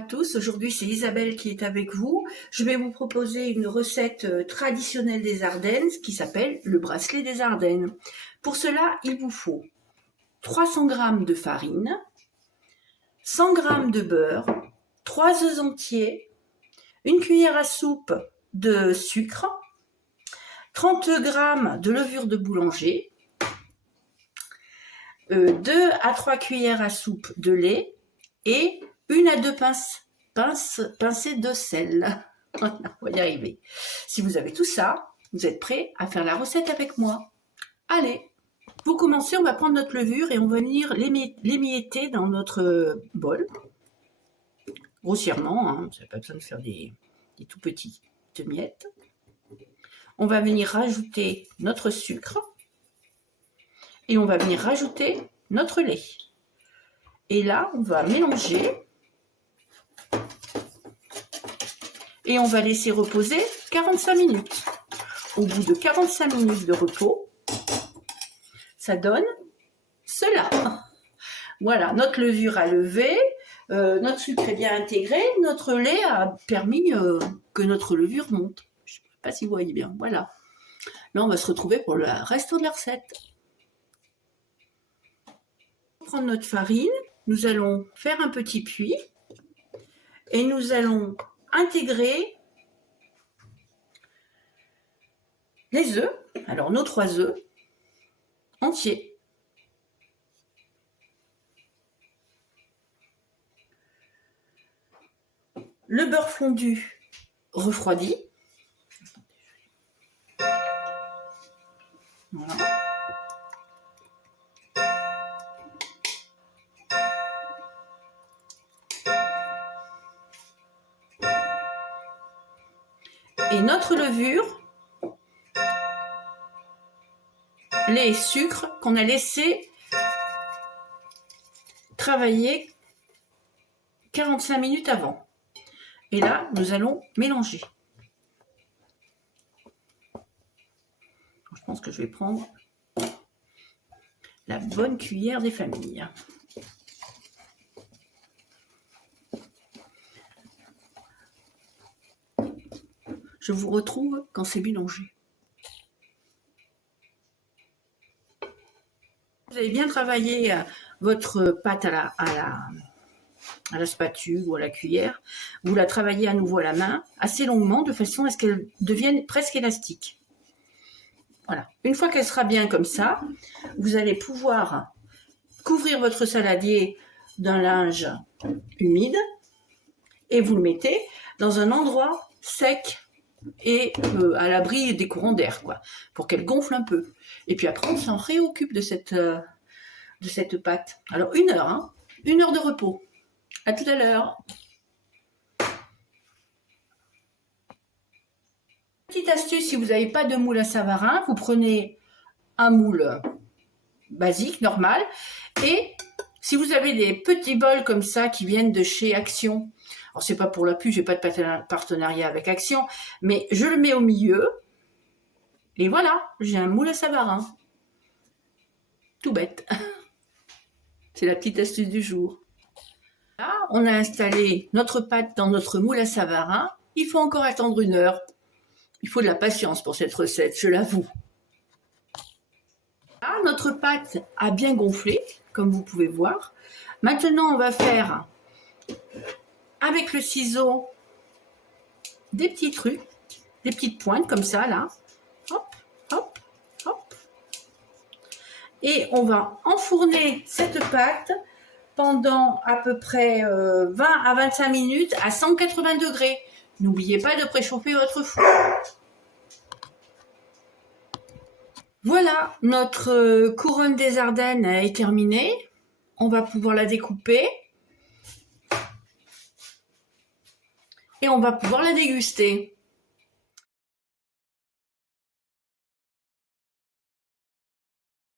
à tous, aujourd'hui c'est Isabelle qui est avec vous. Je vais vous proposer une recette traditionnelle des Ardennes qui s'appelle le bracelet des Ardennes. Pour cela, il vous faut 300 g de farine, 100 g de beurre, 3 œufs entiers, une cuillère à soupe de sucre, 30 g de levure de boulanger, 2 à 3 cuillères à soupe de lait et 1 à 2 pincées de sel. Voilà, on va y arriver. Si vous avez tout ça, vous êtes prêts à faire la recette avec moi. Allez, pour commencer, on va prendre notre levure et on va venir l'émietter dans notre bol. Grossièrement, hein, vous n'avez pas besoin de faire des tout petites miettes. On va venir rajouter notre sucre et on va venir rajouter notre lait. Et là, on va mélanger et on va laisser reposer 45 minutes. Au bout de 45 minutes de repos, ça donne cela. Voilà, notre levure a levé, notre sucre est bien intégré, notre lait a permis que notre levure monte. Je ne sais pas si vous voyez bien, voilà. Là, on va se retrouver pour le restant de la recette. On va prendre notre farine, nous allons faire un petit puits et nous allons intégrer les œufs, alors nos 3 œufs entiers. Le beurre fondu refroidi. Voilà. Et notre levure, les sucres qu'on a laissé travailler 45 minutes avant. Et là, nous allons mélanger. Je pense que je vais prendre la bonne cuillère des familles. Je vous retrouve quand c'est mélangé. Vous avez bien travaillé votre pâte à la spatule ou à la cuillère. Vous la travaillez à nouveau à la main, assez longuement, de façon à ce qu'elle devienne presque élastique. Voilà. Une fois qu'elle sera bien comme ça, vous allez pouvoir couvrir votre saladier d'un linge humide et vous le mettez dans un endroit sec et à l'abri des courants d'air, quoi, pour qu'elle gonfle un peu. Et puis après, on s'en réoccupe de cette pâte. Alors 1 heure, hein, 1 heure de repos. À tout à l'heure. Petite astuce, si vous n'avez pas de moule à Savarin, vous prenez un moule basique, normal, et si vous avez des petits bols comme ça qui viennent de chez Action, alors c'est pas pour la pub, j'ai pas de partenariat avec Action, mais je le mets au milieu, et voilà, j'ai un moule à Savarin. Tout bête. C'est la petite astuce du jour. Là, on a installé notre pâte dans notre moule à Savarin. Il faut encore attendre 1 heure. Il faut de la patience pour cette recette, je l'avoue. Là, notre pâte a bien gonflé, comme vous pouvez voir. Maintenant, on va faire, avec le ciseau, des petits trucs, des petites pointes comme ça, là. Hop, hop, hop. Et on va enfourner cette pâte pendant à peu près 20 à 25 minutes à 180 degrés. N'oubliez pas de préchauffer votre four. Voilà, notre couronne des Ardennes est terminée. On va pouvoir la découper. Et on va pouvoir la déguster.